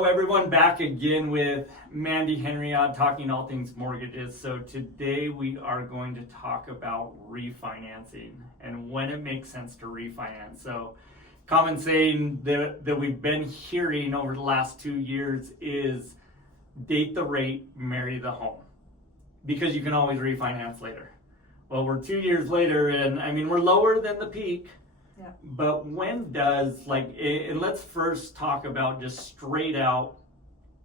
Hello everyone, back again with Mandi, Henriod, talking all things mortgages. So today we are going to talk about refinancing and when it makes sense to refinance. So common saying that we've been hearing over the last 2 years is date the rate, marry the home, because you can always refinance later. Well, we're 2 years later and I mean, we're lower than the peak. Yeah. But when does, and let's first talk about just straight out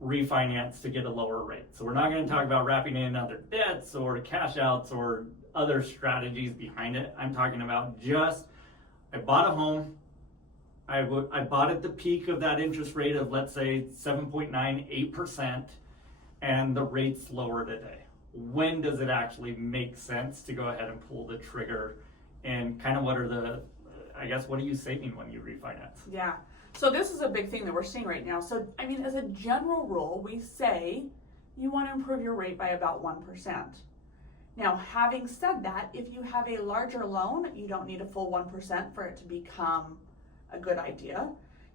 refinance to get a lower rate. So we're not going to talk about wrapping in other debts or cash outs or other strategies behind it. I'm talking about just, I bought a home. I bought at the peak of that interest rate of, let's say, 7.98%, and the rate's lower today. When does it actually make sense to go ahead and pull the trigger? And kind of what are you saving when you refinance? Yeah. So this is a big thing that we're seeing right now. So, I mean, as a general rule, we say you want to improve your rate by about 1%. Now, having said that, if you have a larger loan, you don't need a full 1% for it to become a good idea.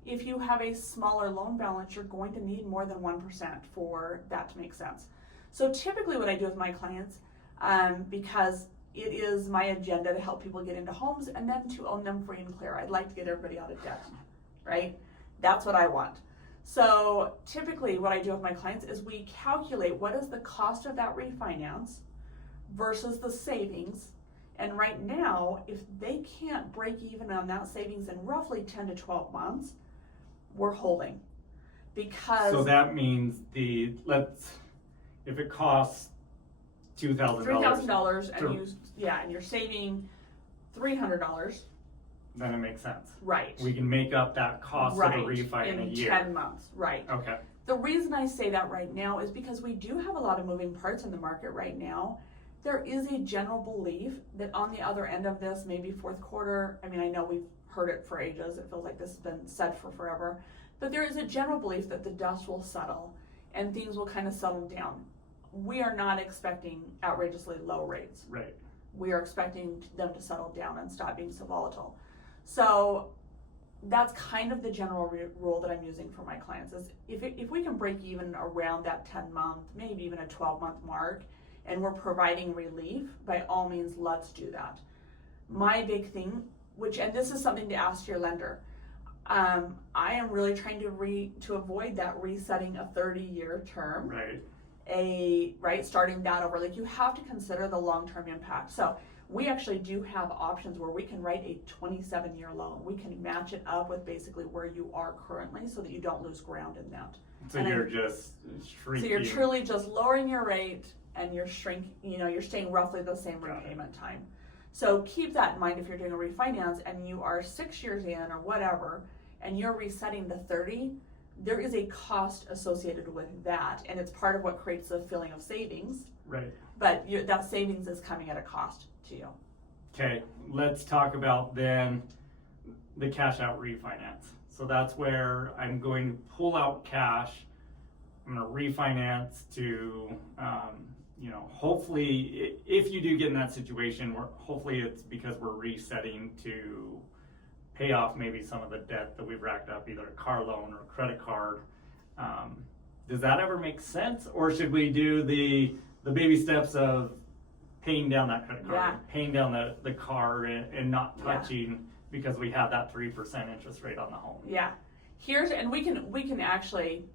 If you have a smaller loan balance, you're going to need more than 1% for that to make sense. So typically what I do with my clients, because it is my agenda to help people get into homes and then to own them free and clear. I'd like to get everybody out of debt, right? That's what I want. So typically what I do with my clients is we calculate what is the cost of that refinance versus the savings. And right now, if they can't break even on that savings in roughly 10 to 12 months, we're holding. Because So that means if it costs $3,000 and you're saving $300. Then it makes sense. Right. We can make up that cost of a refi in a year. 10 months, right. Okay. The reason I say that right now is because we do have a lot of moving parts in the market right now. There is a general belief that on the other end of this, maybe fourth quarter, I mean, I know we've heard it for ages. It feels like this has been said for forever. But there is a general belief that the dust will settle and things will kind of settle down. We are not expecting outrageously low rates. Right. We are expecting them to settle down and stop being so volatile. So that's kind of the general rule that I'm using for my clients is if we can break even around that 10-month, maybe even a 12-month mark, and we're providing relief, by all means, let's do that. My big thing, and this is something to ask your lender, I am really trying to avoid that resetting a 30-year term. Right. Starting that over. Like, you have to consider the long-term impact. So we actually do have options where we can write a 27-year loan. We can match it up with basically where you are currently so that you don't lose ground in that. So you're just shrinking. So you're truly just lowering your rate and you're staying roughly the same repayment time. So keep that in mind if you're doing a refinance and you are 6 years in or whatever, and you're resetting the 30, there is a cost associated with that, and it's part of what creates the feeling of savings. Right. But that savings is coming at a cost to you. Okay, let's talk about then the cash out refinance. So that's where I'm going to pull out cash. I'm going to refinance to, hopefully, if you do get in that situation, hopefully it's because we're resetting to pay off maybe some of the debt that we've racked up, either a car loan or credit card. Does that ever make sense? Or should we do the baby steps of paying down that credit card, paying down the car and not touching because we have that 3% interest rate on the home? Yeah. We can actually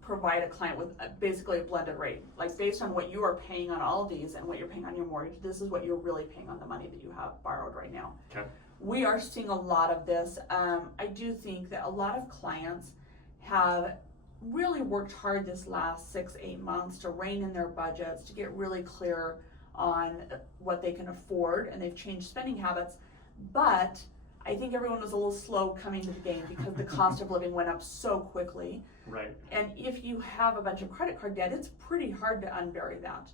provide a client with basically a blended rate. Like, based on what you are paying on all of these and what you're paying on your mortgage, this is what you're really paying on the money that you have borrowed right now. Okay. We are seeing a lot of this. I do think that a lot of clients have really worked hard this last 6-8 months to rein in their budgets, to get really clear on what they can afford, and they've changed spending habits. But I think everyone was a little slow coming to the game because the cost of living went up so quickly. Right. And if you have a bunch of credit card debt, it's pretty hard to unbury that.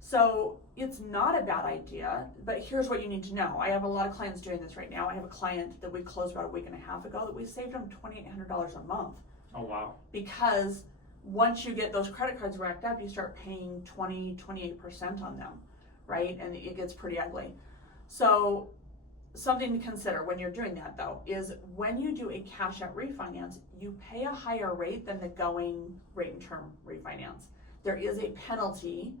So it's not a bad idea, but here's what you need to know. I have a lot of clients doing this right now. I have a client that we closed about a week and a half ago that we saved them $2,800 a month. Oh, wow. Because once you get those credit cards racked up, you start paying 28% on them, right? And it gets pretty ugly. So something to consider when you're doing that though is when you do a cash out refinance, you pay a higher rate than the going rate and term refinance. There is a penalty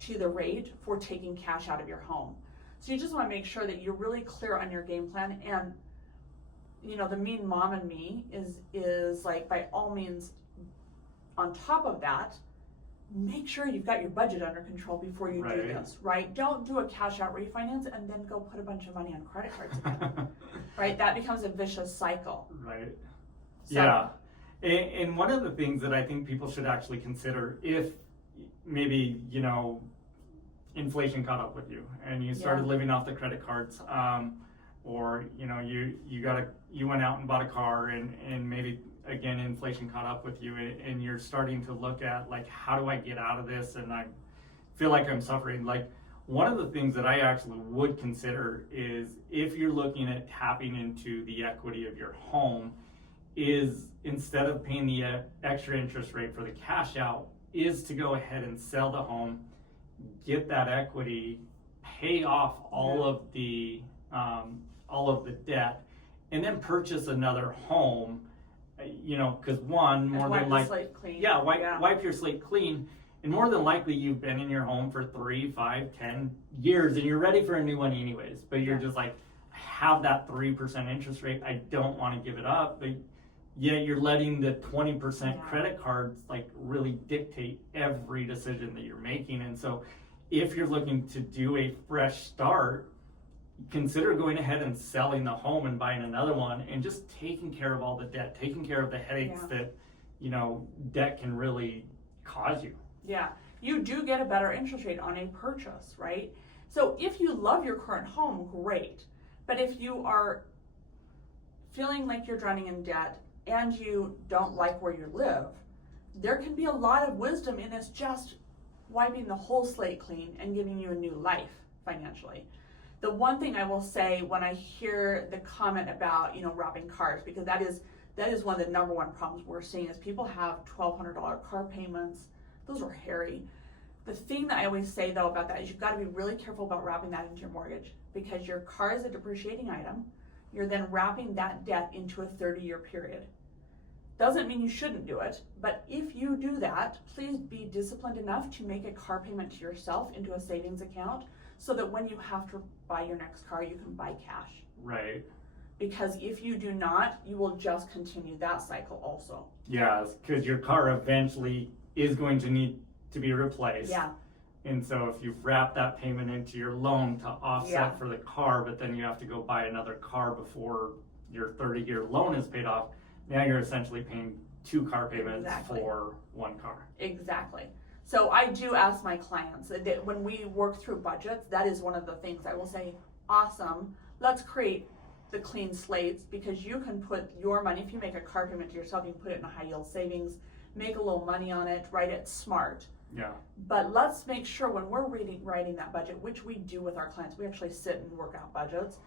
to the rate for taking cash out of your home. So you just want to make sure that you're really clear on your game plan. And you know, the mean mom in me is like, by all means, on top of that, make sure you've got your budget under control before you do this, right? Don't do a cash out refinance and then go put a bunch of money on credit cards again, right? That becomes a vicious cycle. Right. So, yeah. And one of the things that I think people should actually consider, if maybe, you know, inflation caught up with you and you started living off the credit cards, or, you know, you went out and bought a car and maybe, again, inflation caught up with you and you're starting to look at, like, how do I get out of this? And I feel like I'm suffering. Like, one of the things that I actually would consider is, if you're looking at tapping into the equity of your home, is instead of paying the extra interest rate for the cash out, is to go ahead and sell the home, get that equity, pay off all of the debt, and then purchase another home. You know, because one, more than likely, wipe your slate clean, and more than likely you've been in your home for 3, 5, 10 years, and you're ready for a new one anyways. But you're just like, I have that 3% interest rate, I don't want to give it up. But yet you're letting the 20% credit cards like really dictate every decision that you're making. And so, if you're looking to do a fresh start, consider going ahead and selling the home and buying another one, and just taking care of all the debt, taking care of the headaches that, you know, debt can really cause you. Yeah, you do get a better interest rate on a purchase, right? So if you love your current home, great. But if you are feeling like you're drowning in debt and you don't like where you live, there can be a lot of wisdom in this, just wiping the whole slate clean and giving you a new life financially. The one thing I will say when I hear the comment about, you know, wrapping cars, because that is one of the number one problems we're seeing, is people have $1,200 car payments. Those are hairy. The thing that I always say though about that is you've got to be really careful about wrapping that into your mortgage, because your car is a depreciating item. You're then wrapping that debt into a 30-year period. Doesn't mean you shouldn't do it, but if you do that, please be disciplined enough to make a car payment to yourself into a savings account, so that when you have to buy your next car, you can buy cash. Right. Because if you do not, you will just continue that cycle also. Yeah, because your car eventually is going to need to be replaced. Yeah. And so if you've wrapped that payment into your loan to offset for the car, but then you have to go buy another car before your 30-year loan is paid off, now you're essentially paying 2 car payments for 1 car. Exactly. So I do ask my clients that when we work through budgets, that is one of the things I will say, awesome, let's create the clean slates, because you can put your money, if you make a car payment to yourself, you can put it in a high yield savings, make a little money on it, write it smart. Yeah. But let's make sure when we're writing that budget, which we do with our clients, we actually sit and work out budgets.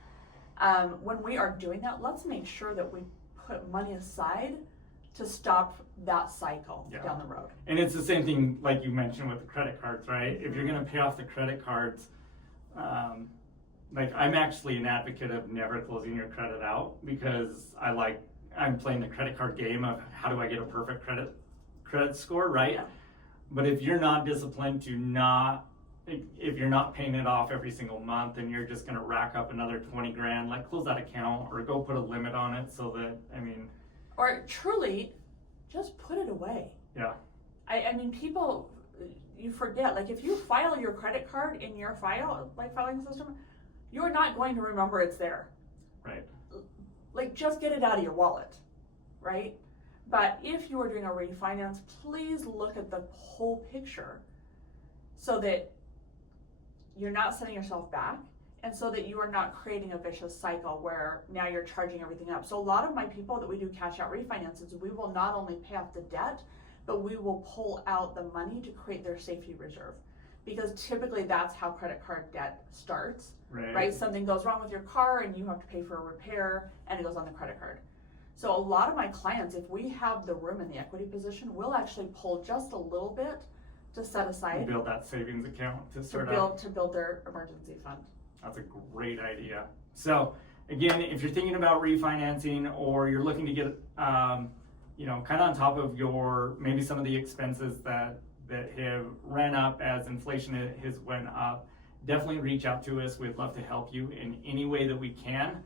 When we are doing that, let's make sure that we put money aside to stop that cycle down the road. And it's the same thing like you mentioned with the credit cards, right? If you're going to pay off the credit cards, like, I'm actually an advocate of never closing your credit out, because I'm playing the credit card game of how do I get a perfect credit score, right? Yeah. But if you're not disciplined if you're not paying it off every single month and you're just going to rack up another 20 grand, like, close that account or go put a limit on it, so that, or truly just put it away. Yeah. I mean, people, you forget, like, if you file your credit card in your filing system, you're not going to remember it's there. Right. Like, just get it out of your wallet, right? But if you are doing a refinance, please look at the whole picture, so that you're not setting yourself back, and so that you are not creating a vicious cycle where now you're charging everything up. So a lot of my people that we do cash out refinances, we will not only pay off the debt, but we will pull out the money to create their safety reserve. Because typically that's how credit card debt starts, right? Something goes wrong with your car and you have to pay for a repair, and it goes on the credit card. So a lot of my clients, if we have the room in the equity position, we'll actually pull just a little bit to set aside. Build that savings account to start to build their emergency fund. That's a great idea. So again, if you're thinking about refinancing or you're looking to get, kind of on top of your, maybe some of the expenses that have ran up as inflation has went up, definitely reach out to us. We'd love to help you in any way that we can.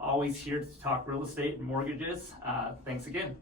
Always here to talk real estate and mortgages. Thanks again.